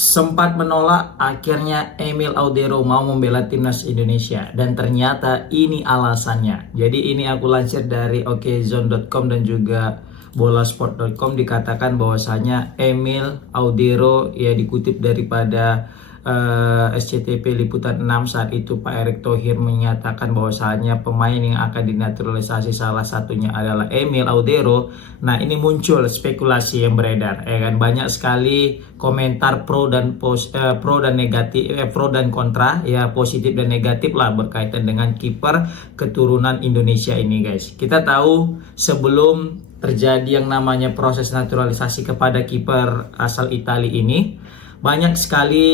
Sempat menolak, akhirnya Emil Audero mau membela timnas Indonesia dan ternyata ini alasannya. Jadi ini aku lansir dari okezone.com dan juga bolasport.com, dikatakan bahwasanya Emil Audero ya dikutip daripada SCTP Liputan 6 saat itu Pak Erick Thohir menyatakan bahwasanya pemain yang akan dinaturalisasi salah satunya adalah Emil Audero. Nah, ini muncul spekulasi yang beredar, ya kan, banyak sekali komentar pro dan negatif, pro dan kontra, ya positif dan negatif lah berkaitan dengan kiper keturunan Indonesia ini, guys. Kita tahu sebelum terjadi yang namanya proses naturalisasi kepada kiper asal Italia ini, banyak sekali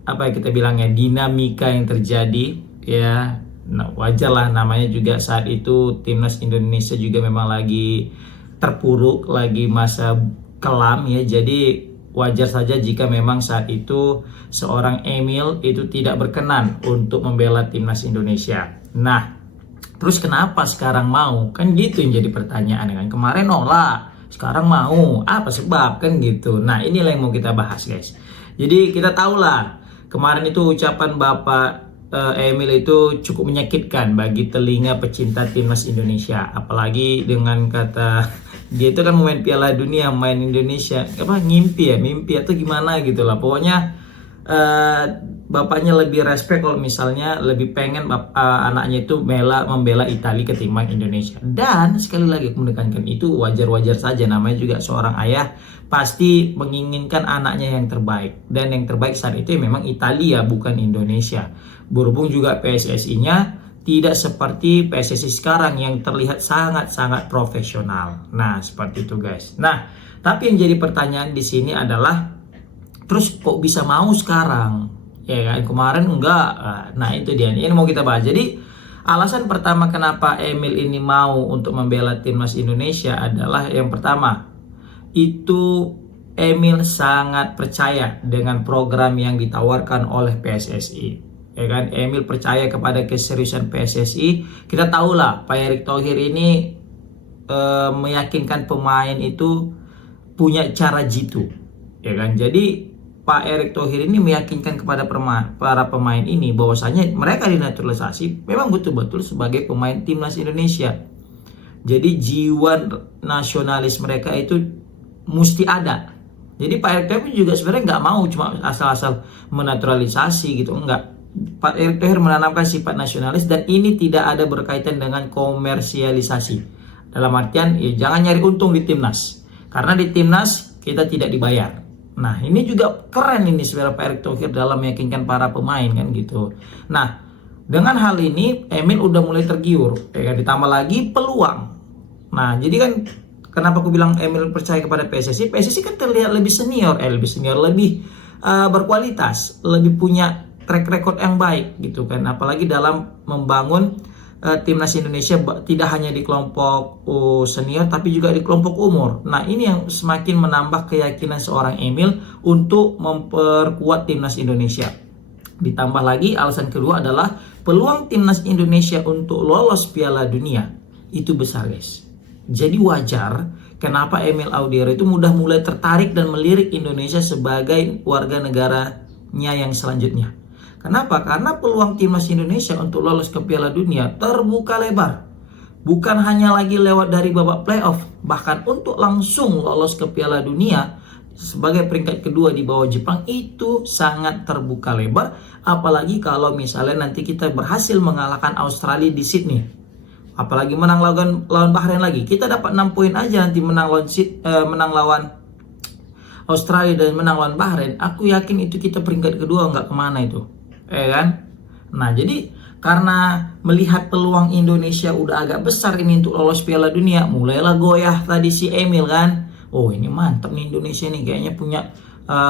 apa yang kita bilang ya, dinamika yang terjadi ya. Nah, wajar lah, namanya juga saat itu timnas Indonesia juga memang lagi terpuruk, lagi masa kelam ya. Jadi wajar saja jika memang saat itu seorang Emil itu tidak berkenan untuk membela timnas Indonesia. Nah, terus kenapa sekarang mau? Kan gitu yang jadi pertanyaan kan. Kemarin nolak, sekarang mau. Apa sebab kan gitu. Nah, inilah yang mau kita bahas, guys. Jadi kita tahulah kemarin itu ucapan Bapak Emil itu cukup menyakitkan bagi telinga pecinta timnas Indonesia. Apalagi dengan kata dia itu kan main Piala Dunia, main Indonesia, apa mimpi atau gimana gitu lah. Pokoknya bapaknya lebih respect kalau misalnya lebih pengen anaknya itu membela Italia ketimbang Indonesia. Dan sekali lagi aku menekankan itu wajar-wajar saja, namanya juga seorang ayah pasti menginginkan anaknya yang terbaik, dan yang terbaik saat itu memang Italia bukan Indonesia. Berhubung juga PSSI-nya tidak seperti PSSI sekarang yang terlihat sangat-sangat profesional. Nah, seperti itu, guys. Nah, tapi yang jadi pertanyaan di sini adalah terus kok bisa mau sekarang? Ya kan, kemarin enggak. Nah, itu dia. Ini mau kita bahas. Jadi, alasan pertama kenapa Emil ini mau untuk membela timnas Indonesia adalah yang pertama, itu Emil sangat percaya dengan program yang ditawarkan oleh PSSI. Ya kan, Emil percaya kepada keseriusan PSSI. Kita tahulah Pak Erick Thohir ini meyakinkan pemain itu punya cara jitu. Ya kan, jadi Pak Erick Thohir ini meyakinkan kepada para pemain ini bahwasanya mereka dinaturalisasi memang betul-betul sebagai pemain timnas Indonesia. Jadi jiwa nasionalis mereka itu mesti ada. Jadi Pak Erick Thohir juga sebenarnya nggak mau cuma asal-asal menaturalisasi gitu, enggak. Pak Erick Thohir menanamkan sifat nasionalis dan ini tidak ada berkaitan dengan komersialisasi. Dalam artian ya jangan nyari untung di timnas, karena di timnas kita tidak dibayar. Nah, ini juga keren ini sebenarnya Pak Erick Thohir dalam meyakinkan para pemain kan gitu. Nah, dengan hal ini Emil udah mulai tergiur, ya kan, ditambah lagi peluang. Nah, jadi kan kenapa aku bilang Emil percaya kepada PSSI? PSSI kan terlihat lebih senior, lebih berkualitas, lebih punya track record yang baik gitu kan. Apalagi dalam membangun timnas Indonesia tidak hanya di kelompok senior tapi juga di kelompok umur. Nah, ini yang semakin menambah keyakinan seorang Emil untuk memperkuat timnas Indonesia. Ditambah lagi alasan kedua adalah peluang timnas Indonesia untuk lolos Piala Dunia itu besar, guys. Jadi wajar kenapa Emil Audero itu mulai tertarik dan melirik Indonesia sebagai warga negaranya yang selanjutnya. Kenapa? Karena peluang timnas Indonesia untuk lolos ke Piala Dunia terbuka lebar. Bukan hanya lagi lewat dari babak playoff, bahkan untuk langsung lolos ke Piala Dunia sebagai peringkat kedua di bawah Jepang itu sangat terbuka lebar. Apalagi kalau misalnya nanti kita berhasil mengalahkan Australia di Sydney. Apalagi menang lawan Bahrain lagi. Kita dapat 6 poin aja nanti menang lawan Australia dan menang lawan Bahrain. Aku yakin itu kita peringkat kedua nggak kemana itu. Kan? Nah, jadi karena melihat peluang Indonesia udah agak besar ini untuk lolos Piala Dunia, mulailah goyah tadi si Emil kan. Oh, ini mantap nih Indonesia nih, kayaknya punya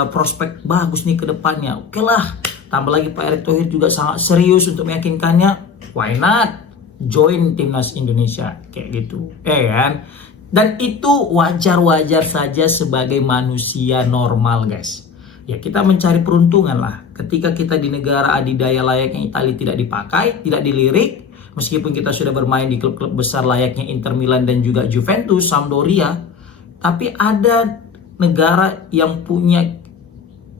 prospek bagus nih ke depannya. Oke lah, tambah lagi Pak Erick Thohir juga sangat serius untuk meyakinkannya. Why not? Join timnas Indonesia kayak gitu. Kan? Dan itu wajar-wajar saja sebagai manusia normal, guys. Ya, kita mencari peruntungan lah. Ketika kita di negara adidaya layaknya Italia tidak dipakai, tidak dilirik, meskipun kita sudah bermain di klub-klub besar layaknya Inter Milan dan juga Juventus, Sampdoria, tapi ada negara yang punya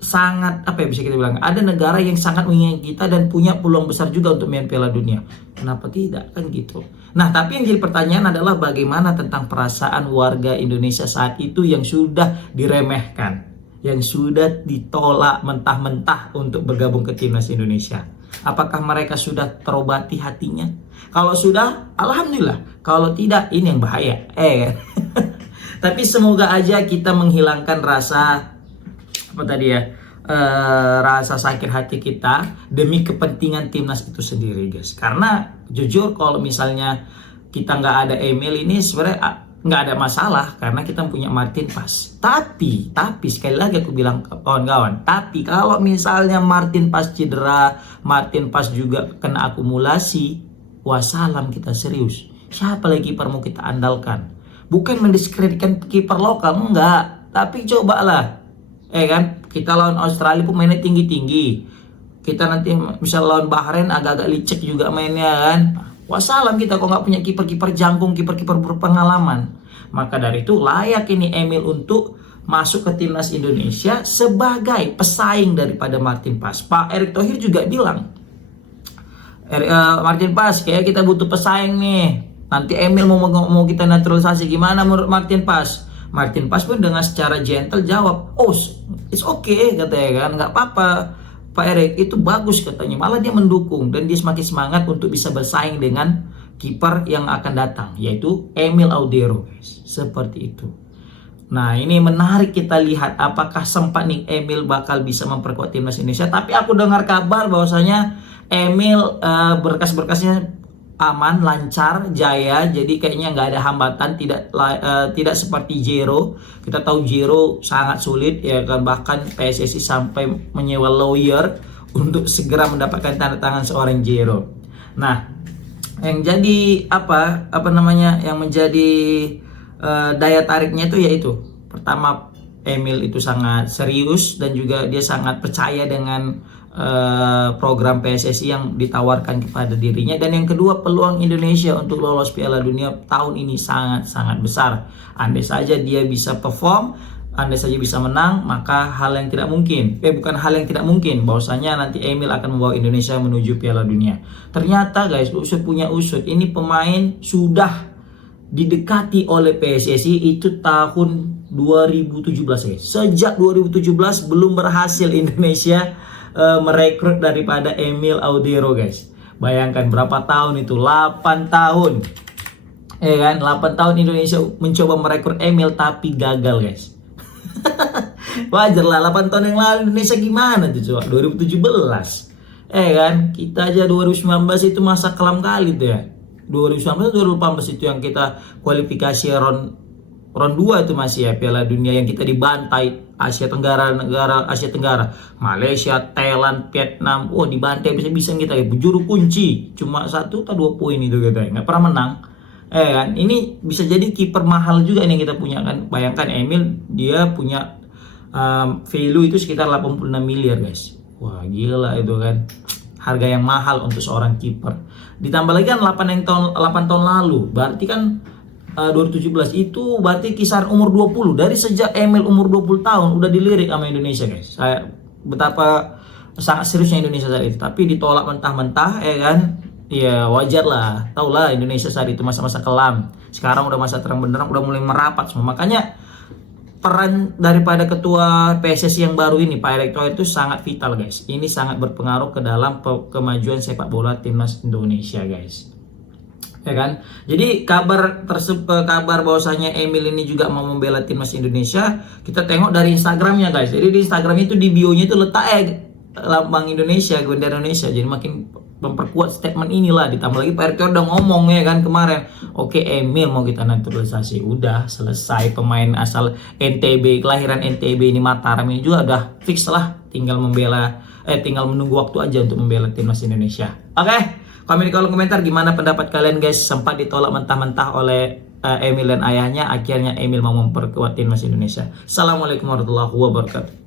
sangat apa ya bisa kita bilang, ada negara yang sangat menginginkan kita dan punya peluang besar juga untuk main Piala Dunia. Kenapa tidak kan gitu. Nah, tapi yang jadi pertanyaan adalah bagaimana tentang perasaan warga Indonesia saat itu yang sudah diremehkan, yang sudah ditolak mentah-mentah untuk bergabung ke timnas Indonesia. Apakah mereka sudah terobati hatinya? Kalau sudah, alhamdulillah. Kalau tidak, ini yang bahaya. Kan? Tapi semoga aja kita menghilangkan rasa apa tadi ya, rasa sakit hati kita demi kepentingan timnas itu sendiri, guys. Karena jujur kalau misalnya kita nggak ada Emil ini sebenarnya nggak ada masalah karena kita punya Martin Paes. Tapi sekali lagi aku bilang kawan-kawan, tapi kalau misalnya Martin Paes cedera, Martin Paes juga kena akumulasi, wassalam kita serius. Siapa lagi kiper mau kita andalkan? Bukan mendiskreditkan kiper lokal, enggak. Tapi cobalah, kan? Kita lawan Australia pun mainnya tinggi-tinggi. Kita nanti misal lawan Bahrain agak-agak licik juga mainnya kan. Wassalam kita kok nggak punya kiper-kiper jangkung, kiper-kiper berpengalaman. Maka dari itu layak ini Emil untuk masuk ke timnas Indonesia sebagai pesaing daripada Martin Paes. Pak Erick Thohir juga bilang, Martin Paes kayak kita butuh pesaing nih. Nanti Emil mau kita naturalisasi, gimana menurut Martin Paes? Martin Paes pun dengan secara gentle jawab, oh it's okay katanya kan, nggak apa-apa Pak Erick, itu bagus katanya, malah dia mendukung dan dia semakin semangat untuk bisa bersaing dengan kiper yang akan datang, yaitu Emil Audero, guys. Seperti itu. Nah, ini menarik kita lihat apakah sempat nih Emil bakal bisa memperkuat timnas Indonesia. Tapi aku dengar kabar bahwasanya Emil berkas-berkasnya aman, lancar, jaya, jadi kayaknya nggak ada hambatan, tidak seperti Jero. Kita tahu Jero sangat sulit ya kan, bahkan PSSI sampai menyewa lawyer untuk segera mendapatkan tanda tangan seorang Jero. Nah, yang jadi yang menjadi daya tariknya itu yaitu pertama, Emil itu sangat serius dan juga dia sangat percaya dengan program PSSI yang ditawarkan kepada dirinya, dan yang kedua, peluang Indonesia untuk lolos Piala Dunia tahun ini sangat-sangat besar. Andai saja dia bisa perform, andai saja bisa menang, maka hal yang tidak mungkin, bukan hal yang tidak mungkin, bahwasanya nanti Emil akan membawa Indonesia menuju Piala Dunia. Ternyata guys, usut punya usut, ini pemain sudah didekati oleh PSSI itu tahun 2017 guys. Sejak 2017 belum berhasil Indonesia merekrut daripada Emil Audero, guys. Bayangkan berapa tahun itu, 8 tahun. Kan, 8 tahun Indonesia mencoba merekrut Emil tapi gagal, guys. Wajar lah, 8 tahun yang lalu Indonesia gimana tuh coba, 2017. Kan, kita aja 2019 itu masa kelam kali tuh ya. 2019 2018 itu yang kita kualifikasi round 2 itu masih ya, Piala Dunia yang kita dibantai negara Asia Tenggara, Malaysia, Thailand, Vietnam. Dibantai bisa-bisa kita ya, juru kunci cuma 1 atau 2 poin itu kita nggak pernah menang. Kan, ini bisa jadi kiper mahal juga ini kita punya kan. Bayangkan Emil, dia punya value itu sekitar 86 miliar guys. Wah gila itu kan, harga yang mahal untuk seorang kiper. Ditambah lagi kan 8 tahun lalu, berarti kan 2017 itu berarti kisaran umur 20. Dari sejak Emil umur 20 tahun udah dilirik sama Indonesia guys. Saya betapa sangat seriusnya Indonesia saat itu, tapi ditolak mentah-mentah kan. Ya wajar lah, tau lah Indonesia saat itu masa-masa kelam. Sekarang udah masa terang benderang, udah mulai merapat semua. Makanya peran daripada ketua PSSI yang baru ini, Pak Erick Thohir, itu sangat vital guys. Ini sangat berpengaruh ke dalam kemajuan sepak bola timnas Indonesia guys. Ya kan? Jadi kabar bahwasanya Emil ini juga mau membela timnas Indonesia, kita tengok dari Instagramnya guys. Jadi di Instagram itu, di bio-nya itu letak lambang Indonesia, bendera Indonesia. Jadi makin memperkuat statement inilah. Ditambah lagi Pak Erick Thohir udah ngomong ya kan kemarin, oke Emil mau kita naturalisasi, udah selesai. Pemain asal NTB, kelahiran NTB ini, Mataram ini juga udah fix lah, tinggal menunggu waktu aja untuk membela timnas Indonesia. Oke, komen di kolom komentar gimana pendapat kalian guys. Sempat ditolak mentah-mentah oleh Emil dan ayahnya, akhirnya Emil mau memperkuat timnas Indonesia. Assalamualaikum warahmatullahi wabarakatuh.